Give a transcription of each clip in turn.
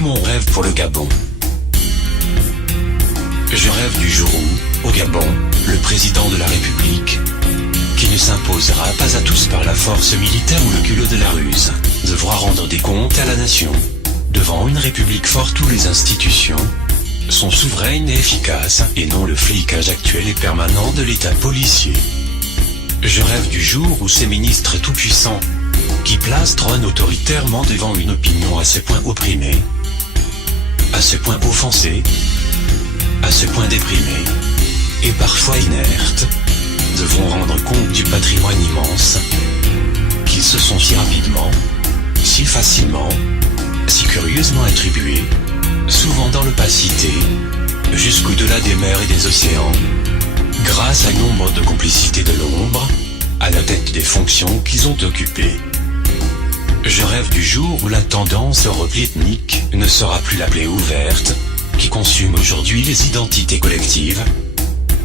Mon rêve pour le Gabon. Je rêve du jour où, au Gabon, le président de la République, qui ne s'imposera pas à tous par la force militaire ou le culot de la ruse, devra rendre des comptes à la nation. Devant une république forte où les institutions sont souveraines et efficaces, et non le flicage actuel et permanent de l'État policier. Je rêve du jour où ces ministres tout-puissants, qui placent trône autoritairement devant une opinion à ce point opprimée, à ce point offensée, à ce point déprimée, et parfois inerte, devront rendre compte du patrimoine immense qu'ils se sont si rapidement, si facilement, si curieusement attribués, souvent dans l'opacité, jusqu'au-delà des mers et des océans, grâce à nombre de complicités de l'ombre, à la tête des fonctions qu'ils ont occupées. Je rêve du jour où la tendance au repli ethnique ne sera plus la plaie ouverte, qui consume aujourd'hui les identités collectives,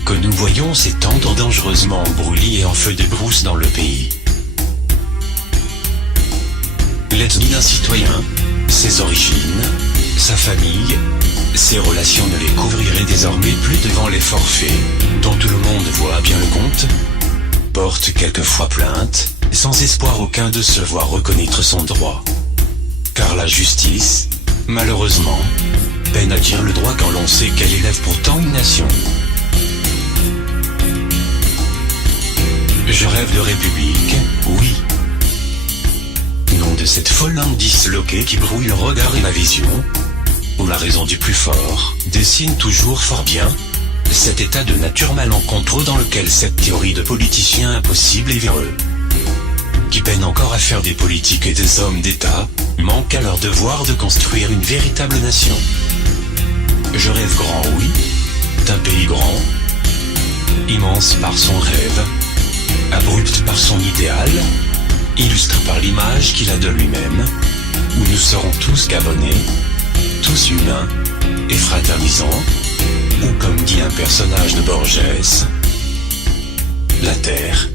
que nous voyons s'étendre dangereusement en brûlis et en feu de brousse dans le pays. L'ethnie d'un citoyen, ses origines, sa famille, ses relations ne les couvriraient désormais plus devant les forfaits, dont tout le monde voit bien le compte, porte quelquefois plainte, sans espoir aucun de se voir reconnaître son droit. Car la justice, malheureusement, peine à dire le droit quand l'on sait qu'elle élève pourtant une nation. Je rêve de république, oui. Non de cette folle langue disloquée qui brouille le regard et la vision, où la raison du plus fort dessine toujours fort bien cet état de nature malencontreux dans lequel cette théorie de politicien impossible et véreux, qui peinent encore à faire des politiques et des hommes d'État, manquent à leur devoir de construire une véritable nation. Je rêve grand, oui, d'un pays grand, immense par son rêve, abrupt par son idéal, illustre par l'image qu'il a de lui-même, où nous serons tous gabonais, tous humains, et fraternisants, ou comme dit un personnage de Borges, la terre,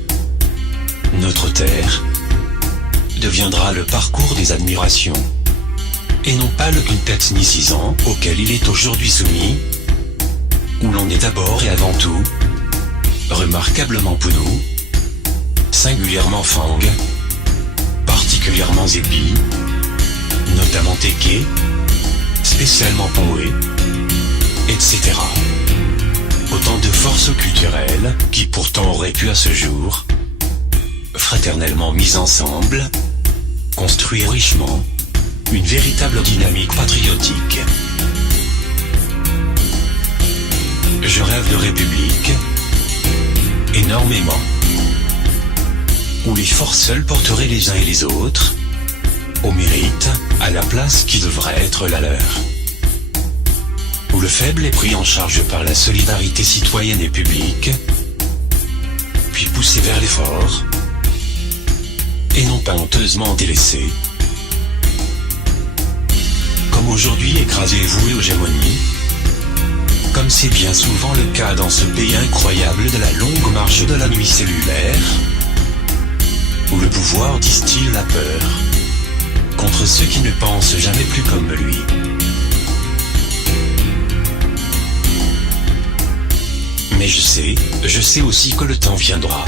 notre terre, deviendra le parcours des admirations, et non pas le quintetnicisant auquel il est aujourd'hui soumis, où l'on est d'abord et avant tout, remarquablement pounou, singulièrement fang, particulièrement épi, notamment téké, spécialement poé, etc. Autant de forces culturelles qui pourtant auraient pu à ce jour, fraternellement mises ensemble, construire richement une véritable dynamique patriotique. Je rêve de république, énormément, où les forces seules porteraient les uns et les autres, au mérite, à la place qui devrait être la leur. Où le faible est pris en charge par la solidarité citoyenne et publique, puis poussé vers l'effort, et non pas honteusement délaissé, comme aujourd'hui écrasé et voué aux gémonies, comme c'est bien souvent le cas dans ce pays incroyable de la longue marche de la nuit cellulaire, où le pouvoir distille la peur contre ceux qui ne pensent jamais plus comme lui. Mais je sais aussi que le temps viendra,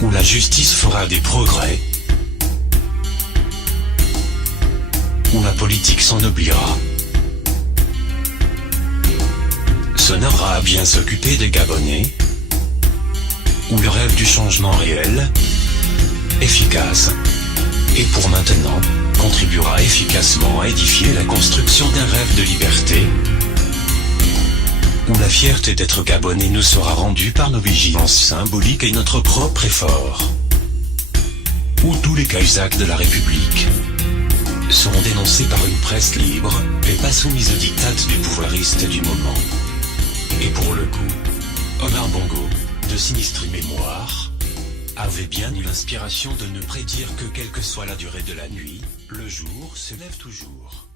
où la justice fera des progrès, où la politique s'ennoblira, s'honorera à bien s'occuper des Gabonais, où le rêve du changement réel, efficace, et pour maintenant, contribuera efficacement à édifier la construction d'un rêve de liberté, où la fierté d'être Gabonais nous sera rendue par nos vigilances symboliques et notre propre effort, où tous les cahuzacs de la République seront dénoncés par une presse libre, et pas soumise aux dictates du pouvoiriste du moment. Et pour le coup, Omar Bongo, de sinistre mémoire, avait bien eu l'inspiration de ne prédire que quelle que soit la durée de la nuit, le jour se lève toujours.